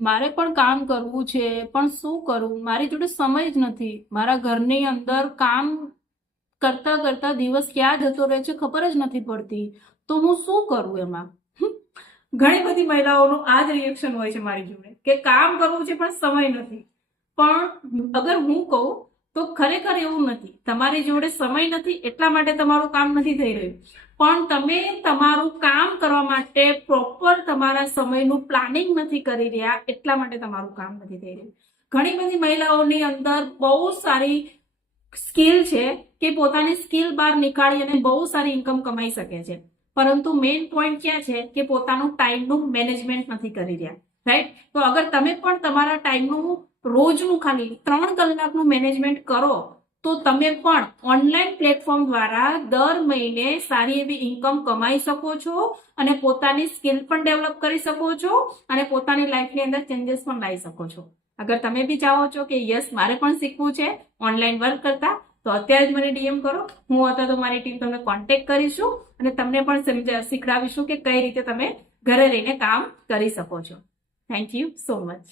મારે પણ કામ કરવું છે, પણ શું કરું, મારી જોડે સમય જ નથી. મારા ઘરની અંદર કામ કરતા કરતા દિવસ ક્યાં જતો રહે છે ખબર જ નથી પડતી. તો હું શું કરું એમાં? ઘણી બધી મહિલાઓનું આ જ રિએક્શન હોય છે મારી જોડે, કે કામ કરવું છે પણ સમય નથી. પણ અગર હું કહું તો ખરેખર એવું નથી. તમારી જોડે સમય નથી એટલા માટે તમારું કામ નથી થઈ રહ્યું, પણ તમે તમારું કામ કરવા માટે પ્રોપર તમારા સમયનું પ્લાનિંગ નથી કરી રહ્યા એટલા માટે તમારું કામ નથી થઈ રહ્યું. ઘણી બધી મહિલાઓની અંદર બહુ સારી સ્કિલ છે કે પોતાની સ્કિલ બહાર નીકાળી અને બહુ સારી ઇન્કમ કમાઈ શકે છે, પરંતુ મેઇન પોઈન્ટ ક્યાં છે કે પોતાનું ટાઈમનું મેનેજમેન્ટ નથી કરી રહ્યા. રાઈટ? તો અગર તમે પણ તમારા ટાઈમનું રોજનું ખાલી 3 કલાકનું મેનેજમેન્ટ કરો તો તમે પણ ઓનલાઈન પ્લેટફોર્મ દ્વારા દર મહિને સારી એવી ઇન્કમ કમાઈ શકો છો અને પોતાની સ્કિલ પણ ડેવલપ કરી શકો છો અને પોતાની લાઈફની અંદર ચેન્જીસ પણ લાવી શકો છો. અગર તમે બી ચાહો છો કે યસ મારે પણ શીખવું છે ઓનલાઈન વર્ક કરતા, તો અત્યારે જ મને ડીએમ કરો. હું અથવા તો મારી ટીમ તમને કોન્ટેક્ટ કરીશું અને તમને પણ શીખડાવીશું કે કઈ રીતે તમે ઘરે રહીને કામ કરી શકો છો. Thank you so much.